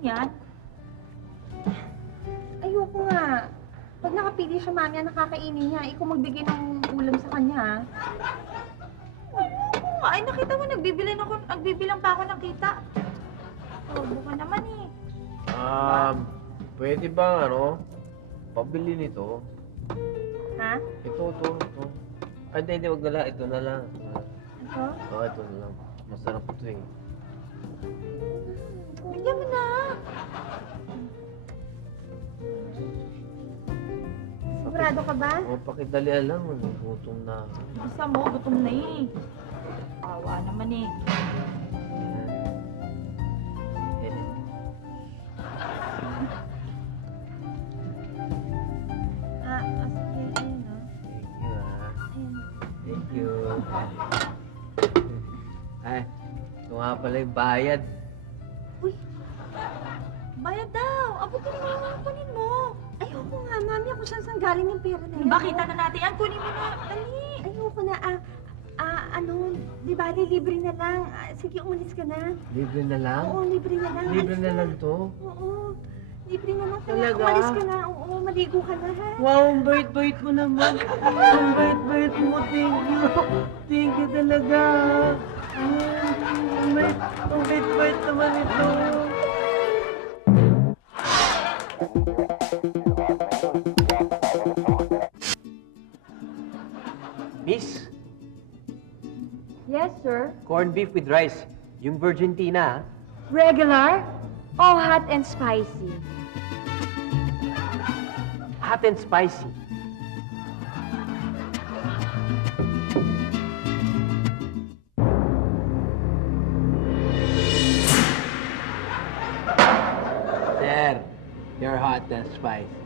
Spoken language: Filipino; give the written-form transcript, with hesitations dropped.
yan? Ayoko nga. Pag nakapili siya, mami, ang nakakainin niya. Ikaw magbigay ng ulam sa kanya, ha? Ayoko nga. Ay, nakita mo, nagbibilang pa ako ng kita. Bobo ka naman eh. Pwede bang pabili nito? Ha? Ito. Ay, hindi, wag na lang. Ito na lang. Ito? Oo, ito na lang. Masarap ito eh. Bigyan mo na. Sigurado ka ba? O, pakidalian lang. Gutom na. Bisa mo, gutom na eh. Awa naman eh. Sige, ayun, no? Thank you, Thank you. Ay, ito nga pala yung bayad. Uy, bayad daw. Abutin mo yung kunin mo. Ayoko nga, mami. Ako saan galing yung pera na yan? Ba, kita na natin yan. Kunin mo na. Dali. Ayoko na. Di ba, libre na lang. Sige, umalis ka na. Libre na lang? Oo, libre na lang. Libre Alis na lang to? Oo, libre na lang. Kaya Talaga? umalis ka na. Oo, maligo ka na, ha? Wow, ang bait-bait mo naman. Ang bait-bait mo. Thank you. Thank you talaga. Ang bait-bait naman ito. Miss, Yes, sir. corned beef with rice. Yung Virgentina, Regular or hot and spicy? hot and spicy. Sir, you're hot and spicy.